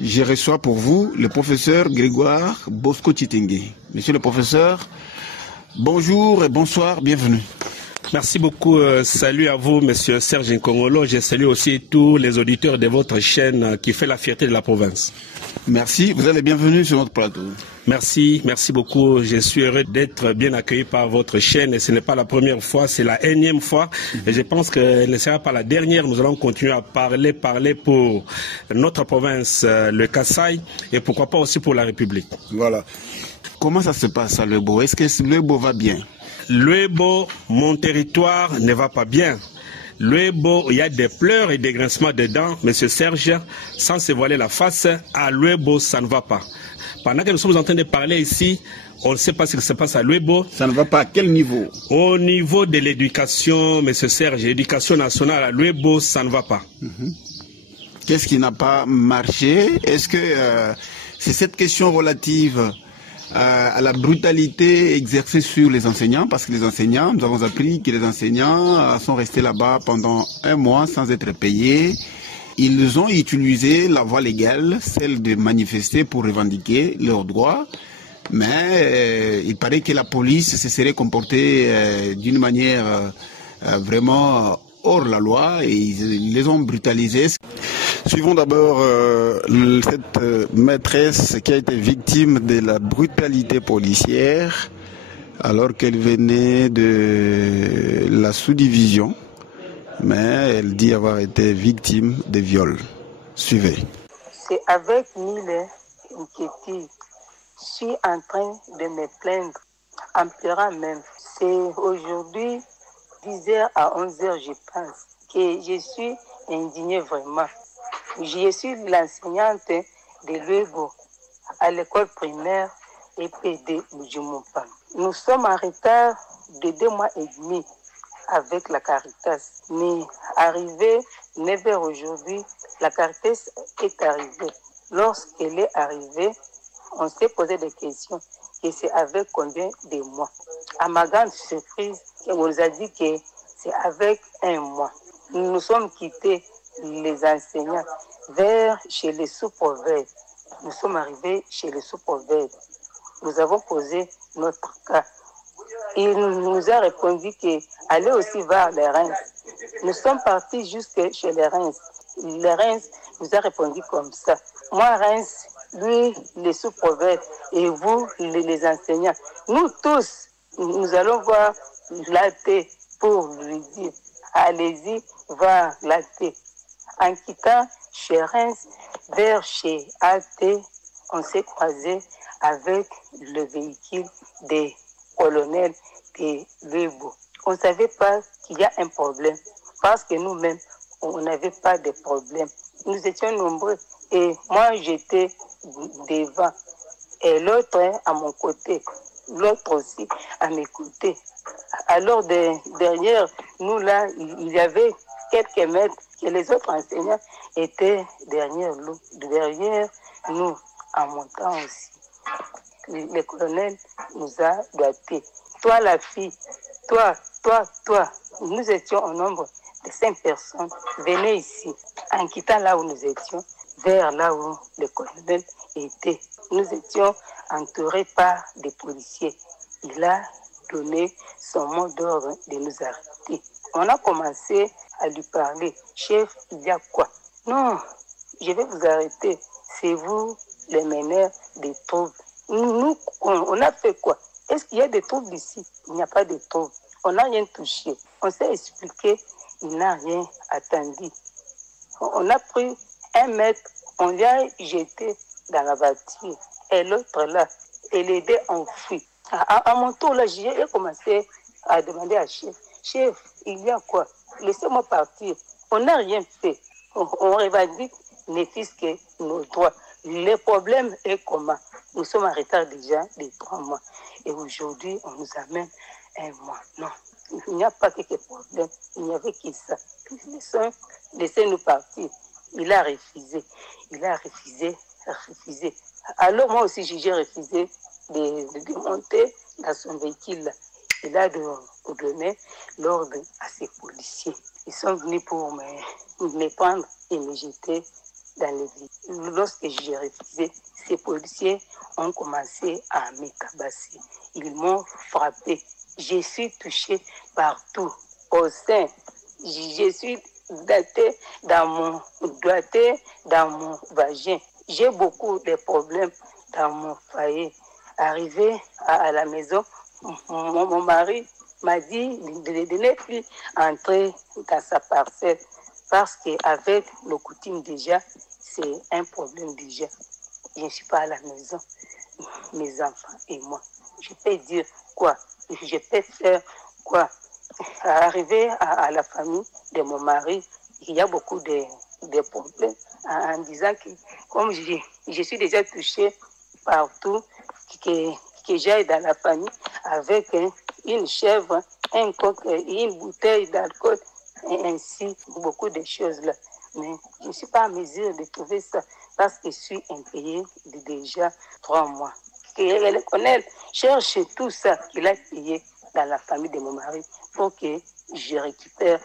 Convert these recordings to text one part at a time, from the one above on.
Je reçois pour vous le professeur Grégoire Bosco Chitingue. Monsieur le professeur, bonjour et bonsoir, bienvenue. Merci beaucoup. Salut à vous, monsieur Serge Nkongolo. Je salue aussi tous les auditeurs de votre chaîne qui fait la fierté de la province. Merci, vous êtes les bienvenus sur notre plateau. Merci beaucoup. Je suis heureux d'être bien accueilli par votre chaîne et ce n'est pas la première fois, c'est la énième fois. Et je pense qu'elle ne sera pas la dernière. Nous allons continuer à parler pour notre province, le Kasaï, et pourquoi pas aussi pour la République. Voilà. Comment ça se passe à Luebo? Est-ce que Luebo va bien? Luebo, mon territoire ne va pas bien. Luebo, il y a des pleurs et des grincements de dents, monsieur Serge, sans se voiler la face. À Luebo, ça ne va pas. Pendant que nous sommes en train de parler ici, on ne sait pas ce qui se passe à Luebo. Ça ne va pas à quel niveau? Au niveau de l'éducation, monsieur Serge, l'éducation nationale à Luebo, ça ne va pas. Qu'est-ce qui n'a pas marché? Est-ce que c'est cette question relative à la brutalité exercée sur les enseignants? Parce que les enseignants, nous avons appris que les enseignants sont restés là-bas pendant 1 mois sans être payés. Ils ont utilisé la voie légale, celle de manifester pour revendiquer leurs droits. Mais il paraît que la police se serait comportée d'une manière vraiment hors la loi et ils les ont brutalisés. Suivons d'abord cette maîtresse qui a été victime de la brutalité policière alors qu'elle venait de la sous-division, mais elle dit avoir été victime de viol. Suivez. C'est avec mille inquiétudes. Je suis en train de me plaindre, en pleurant même. C'est aujourd'hui 10h à 11h, je pense, que je suis indignée vraiment. Je suis l'enseignante de Luebo à l'école primaire EPD Ujumumpa. Nous sommes en retard de 2 mois et demi avec la Caritas. Mais arrivé 9h aujourd'hui, la Caritas est arrivée. Lorsqu'elle est arrivée, on s'est posé des questions. Et c'est avec combien de mois? À ma grande surprise, on nous a dit que c'est avec 1 mois. Nous nous sommes quittés, les enseignants, vers chez les sous-prophètes. Nous sommes arrivés chez les sous-prophètes. Nous avons posé notre cas. Il nous a répondu qu'aller aussi vers les Reims. Nous sommes partis jusque chez les Reims. Les Reims nous a répondu comme ça. Moi, Reims, lui, les sous-prophètes, et vous, les enseignants. Nous tous, nous allons voir l'AT pour lui dire, allez-y, voir l'AT. En quittant chez Reims vers chez AT, on s'est croisé avec le véhicule des colonels de Luebo. On ne savait pas qu'il y a un problème parce que nous-mêmes, on n'avait pas de problème. Nous étions nombreux et moi, j'étais devant et l'autre à mon côté, l'autre aussi à mes côtés. Alors, derrière nous, là, il y avait quelques mètres et les autres enseignants étaient derrière nous en montant aussi. Le colonel nous a doigté. Toi, la fille, toi. Nous étions au nombre de 5 personnes. Venez ici. En quittant là où nous étions, vers là où le colonel était. Nous étions entourés par des policiers. Il a donné son mot d'ordre de nous arrêter. On a commencé à lui parler. Chef, il y a quoi? Non, je vais vous arrêter. C'est vous les meneurs des troubles. Nous, on a fait quoi? Est-ce qu'il y a des troubles ici? Il n'y a pas de troubles. On n'a rien touché. On s'est expliqué, il n'a rien attendu. On a pris 1 mètre, on l'a jeté dans la voiture. Et l'autre là, elle était enfouie. À mon tour, là, j'ai commencé à demander à chef, chef, il y a quoi? Laissez-moi partir. On n'a rien fait. On revendique les fils que nos droits. Le problème est comment? Nous sommes en retard déjà de 3 mois. Et aujourd'hui, on nous amène 1 mois. Non, il n'y a pas que problème. Il n'y avait que ça. Laissez-nous partir. Il a refusé. Alors moi aussi, j'ai refusé de monter dans son véhicule. Il a donné l'ordre à ses policiers. Ils sont venus pour me prendre et me jeter dans les villes. Lorsque j'ai refusé, ces policiers ont commencé à me tabasser. Ils m'ont frappé. Je suis touchée partout, au sein. Je suis gâtée dans mon doigté, dans mon vagin. J'ai beaucoup de problèmes dans mon foyer. Arrivé à la maison, mon mari m'a dit de ne plus entrer dans sa parcelle parce qu'avec le coutume déjà, c'est un problème déjà. Je ne suis pas à la maison, mes enfants et moi. Je peux dire quoi? Je peux faire quoi? Arrivé à la famille de mon mari, il y a beaucoup de problèmes en disant que comme je suis déjà touchée partout, que j'aille dans la famille avec une chèvre, un coq, une bouteille d'alcool, et ainsi beaucoup de choses là. Mais je ne suis pas en mesure de trouver ça parce que je suis impayée de déjà 3 mois. Le colonel cherche tout ça qu'il a payé dans la famille de mon mari pour que je récupère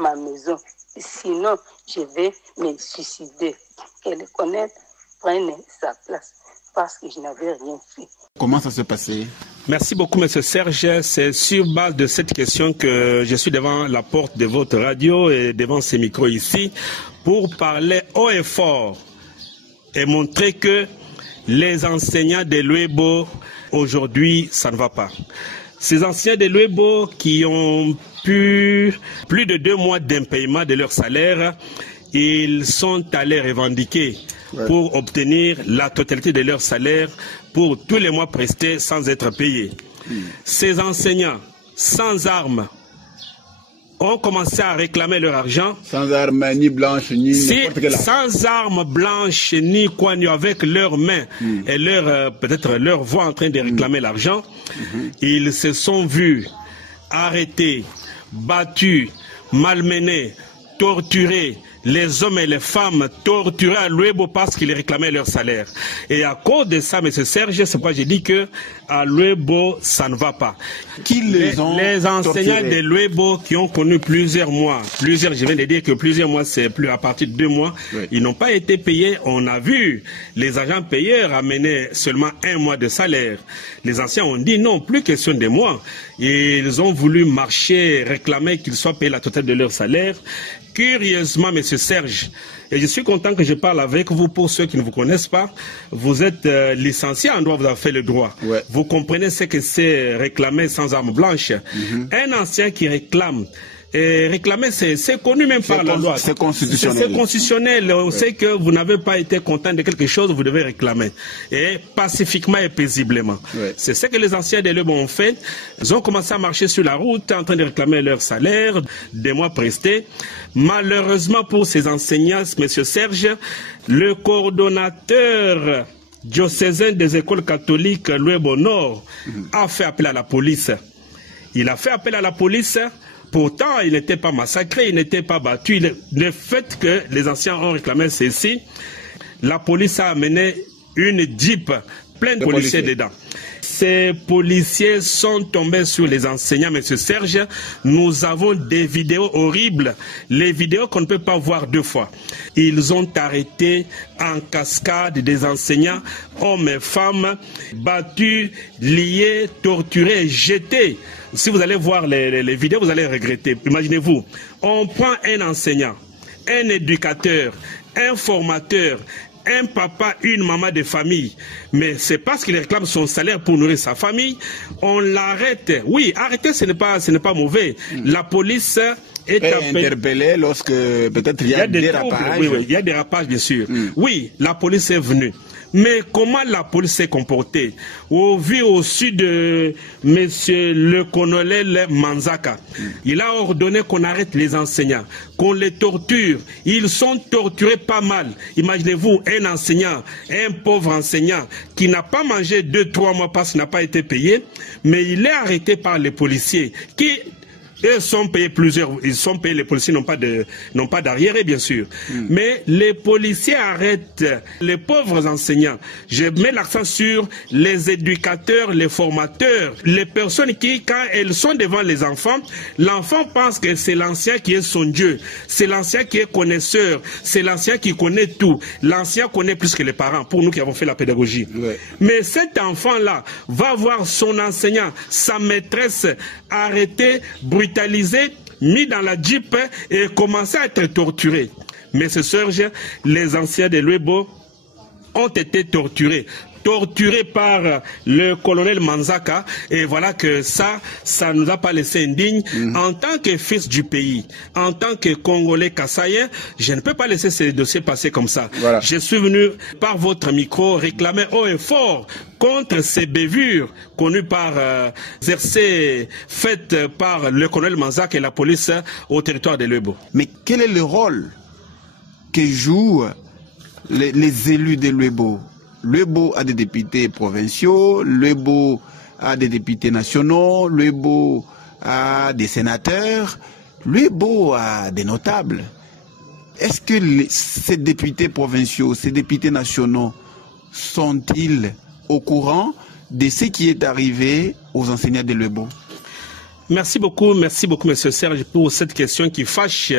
ma maison. Sinon, je vais me suicider. Que le colonel prenne sa place parce que je n'avais rien fait. Comment ça s'est passé? Merci beaucoup, M. Serge. C'est sur base de cette question que je suis devant la porte de votre radio et devant ces micros ici pour parler haut et fort et montrer que les enseignants de l'UEBO, aujourd'hui, ça ne va pas. Ces enseignants de l'UEBO qui ont pu plus de 2 mois d'impayement de leur salaire, ils sont allés revendiquer pour obtenir la totalité de leur salaire pour tous les mois prestés sans être payés. Ces enseignants sans armes ont commencé à réclamer leur argent. Sans armes ni blanches ni n'importe quelle arme. Sans armes blanches ni quoi, ni avec leurs mains et peut-être leur voix en train de réclamer l'argent. Ils se sont vus arrêtés, battus, malmenés, torturés. Les hommes et les femmes torturés à l'UEBO parce qu'ils réclamaient leur salaire. Et à cause de ça, M. Serge, c'est pourquoi j'ai dit que à l'UEBO, ça ne va pas. Qui les enseignants torturés? de l'UEBO qui ont connu plusieurs mois, je viens de dire que plusieurs mois, c'est plus à partir de 2 mois, ils n'ont pas été payés. On a vu les agents payeurs amener seulement 1 mois de salaire. Les anciens ont dit non, plus question de mois. Ils ont voulu marcher, réclamer qu'ils soient payés la totalité de leur salaire. Curieusement, M. Serge, et je suis content que je parle avec vous pour ceux qui ne vous connaissent pas, vous êtes licencié en droit, vous avez fait le droit. Vous comprenez ce que c'est réclamer sans arme blanche. Un ancien qui réclame, réclamer, c'est connu même par la loi. C'est constitutionnel. C'est constitutionnel. On sait que vous n'avez pas été content de quelque chose, vous devez réclamer. Et pacifiquement et paisiblement. C'est ce que les anciens de l'UEBO ont fait. Ils ont commencé à marcher sur la route en train de réclamer leur salaire, des mois prestés. Malheureusement pour ces enseignants, M. Serge, le coordonnateur diocésain des écoles catholiques l'UEBO Nord a fait appel à la police. Il a fait appel à la police. Pourtant, il n'était pas massacré, il n'était pas battu. Le fait que les anciens ont réclamé ceci, la police a amené une jeep pleine de policiers dedans. Ces policiers sont tombés sur les enseignants, M. Serge. Nous avons des vidéos horribles, les vidéos qu'on ne peut pas voir 2 fois. Ils ont arrêté en cascade des enseignants, hommes et femmes, battus, liés, torturés, jetés. Si vous allez voir les vidéos, vous allez regretter. Imaginez-vous, on prend un enseignant, un éducateur, un formateur, un papa, une maman de famille, mais c'est parce qu'il réclame son salaire pour nourrir sa famille, on l'arrête. Oui, arrêter, ce n'est pas mauvais. La police est interpellée lorsque peut-être il y a des dérapages. Oui, il y a des dérapages, bien sûr. Oui, la police est venue. Mais comment la police s'est comportée? Au vu aussi de M. le colonel Manzaka, il a ordonné qu'on arrête les enseignants, qu'on les torture. Ils sont torturés pas mal. Imaginez-vous un enseignant, un pauvre enseignant qui n'a pas mangé 2-3 mois parce qu'il n'a pas été payé, mais il est arrêté par les policiers qui Ils sont payés les policiers n'ont pas d'arriéré, bien sûr. Mais les policiers arrêtent les pauvres enseignants. Je mets l'accent sur les éducateurs, les formateurs, les personnes qui, quand elles sont devant les enfants, l'enfant pense que c'est l'ancien qui est son Dieu. C'est l'ancien qui est connaisseur. C'est l'ancien qui connaît tout. L'ancien connaît plus que les parents, pour nous qui avons fait la pédagogie. Ouais. Mais cet enfant-là va voir son enseignant, sa maîtresse arrêtée, brutalisé, mis dans la jeep et commencé à être torturé. Mais ce Serge, les anciens de Luebo ont été torturés par le colonel Manzaka, et voilà que ça nous a pas laissé indignes. En tant que fils du pays, en tant que Congolais kassaïen, je ne peux pas laisser ces dossiers passer comme ça. Voilà. Je suis venu par votre micro réclamer haut et fort contre ces bévures connues par exercées faites par le colonel Manzaka et la police au territoire de Luebo. Mais quel est le rôle que jouent les élus de Luebo? Luebo a des députés provinciaux, Luebo a des députés nationaux, Luebo a des sénateurs, Luebo a des notables. Est-ce que ces députés provinciaux, ces députés nationaux sont-ils au courant de ce qui est arrivé aux enseignants de Luebo? Merci beaucoup, Monsieur Serge, pour cette question qui fâche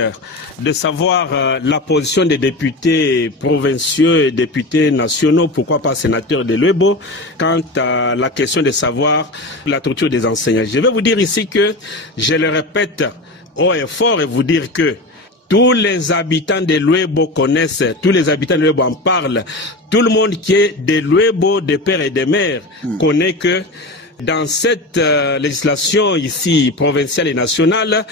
de savoir la position des députés provinciaux et députés nationaux, pourquoi pas sénateurs de Luebo, quant à la question de savoir la torture des enseignants. Je vais vous dire ici que, je le répète haut et fort, et vous dire que tous les habitants de Luebo connaissent, tous les habitants de Luebo en parlent, tout le monde qui est de Luebo, de père et de mère, connaît que dans cette législation ici provinciale et nationale,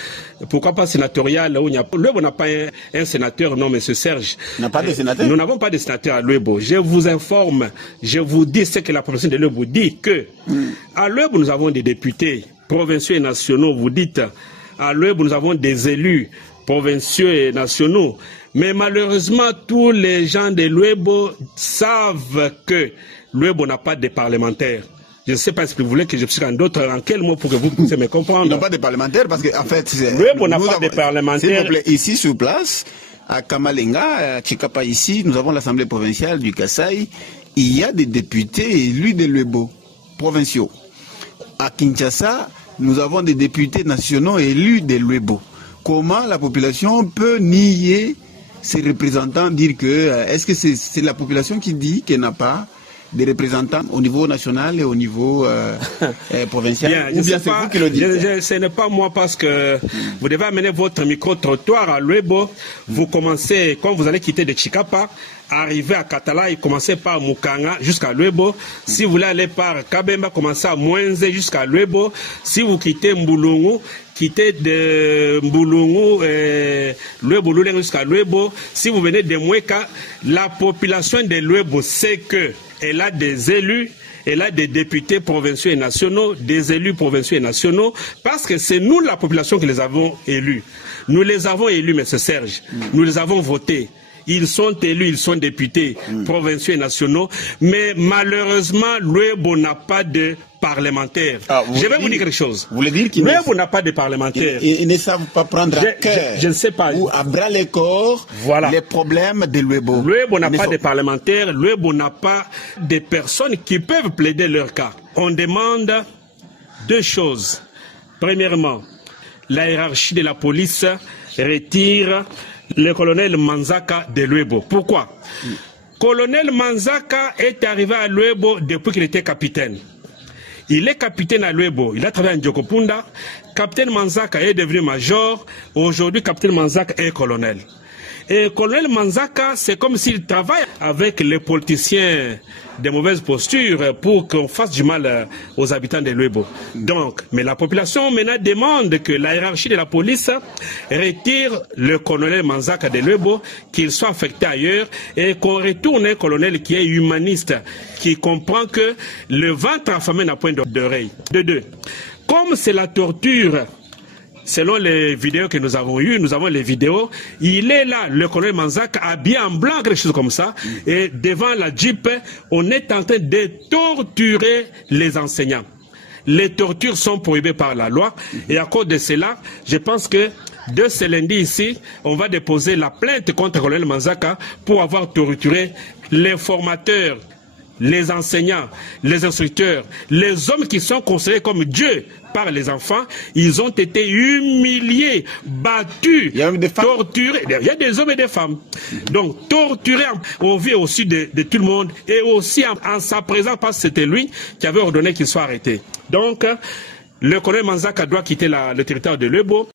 pourquoi pas sénatoriale, où Luebo n'a pas un sénateur, non, monsieur Serge. N'a pas de sénateur? Nous n'avons pas de sénateur à Luebo. Je vous informe, je vous dis ce que la population de Luebo dit, que à Luebo nous avons des députés provinciaux et nationaux. Vous dites, à Luebo nous avons des élus provinciaux et nationaux. Mais malheureusement, tous les gens de Luebo savent que Luebo n'a pas de parlementaires. Je ne sais pas si vous voulez que je puisse en quel mot pour que vous puissiez me comprendre. Ils n'ont pas de parlementaires parce qu'en fait, Luebo n'a pas de parlementaires. S'il vous plaît, ici sur place, à Kamalenga, à Chikapa ici, nous avons l'Assemblée provinciale du Kasaï. Il y a des députés élus de Luebo, provinciaux. À Kinshasa, nous avons des députés nationaux élus de Luebo. Comment la population peut nier ces représentants, dire que est-ce que c'est la population qui dit qu'elle n'a pas des représentants au niveau national et au niveau provincial? Bien, ou bien c'est vous qui le dites? Ce n'est pas moi, parce que vous devez amener votre micro-trottoir à Luebo. Vous commencez, quand vous allez quitter de Chikapa, arriver à Katala, et commencez par Mukanga jusqu'à Luebo. Si vous voulez aller par Kabemba, commencez à Mwenze jusqu'à Luebo. Si vous quittez Mbulungu, quittez de Mbulungu, Luebo jusqu'à Luebo. Si vous venez de Mweka, la population de Luebo sait que elle a des élus, elle a des députés provinciaux et nationaux, des élus provinciaux et nationaux, parce que c'est nous, la population, qui les avons élus. Nous les avons élus, M. Serge. Nous les avons votés. Ils sont élus, ils sont députés provinciaux et nationaux, mais malheureusement, Luebo n'a pas de parlementaires. Je vais vous dire quelque chose. Vous voulez dire qu'il n'a pas de parlementaires. Ils ne savent pas prendre à cœur je ne sais pas. Ou à bras les corps les problèmes de Luebo. Luebo n'a pas de parlementaires, Luebo n'a pas de personnes qui peuvent plaider leur cas. On demande deux choses. Premièrement, la hiérarchie de la police retire le colonel Manzaka de Luebo. Pourquoi? Colonel Manzaka est arrivé à Luebo depuis qu'il était capitaine. Il est capitaine à Luebo. Il a travaillé en Djokopunda. Capitaine Manzaka est devenu major. Aujourd'hui, capitaine Manzaka est colonel. Et colonel Manzaka, c'est comme s'il travaille avec les politiciens de mauvaise posture pour qu'on fasse du mal aux habitants de Luebo. Donc, mais la population maintenant demande que la hiérarchie de la police retire le colonel Manzaka de Luebo, qu'il soit affecté ailleurs, et qu'on retourne un colonel qui est humaniste, qui comprend que le ventre affamé n'a point d'oreille. De deux, comme c'est la torture. Selon les vidéos que nous avons eues, nous avons les vidéos, il est là, le colonel Manzaka, habillé en blanc, quelque chose comme ça, et devant la Jeep, on est en train de torturer les enseignants. les tortures sont prohibées par la loi. Et à cause de cela, je pense que de ce lundi ici, on va déposer la plainte contre le colonel Manzaka pour avoir torturé les formateurs, les enseignants, les instructeurs, les hommes qui sont considérés comme Dieu par les enfants. Ils ont été humiliés, battus, torturés. Il y a des hommes et des femmes. Donc, torturés au vu aussi de tout le monde et aussi en sa présence, parce que c'était lui qui avait ordonné qu'il soit arrêté. Donc, le colonel Manzaka doit quitter le territoire de Lebo.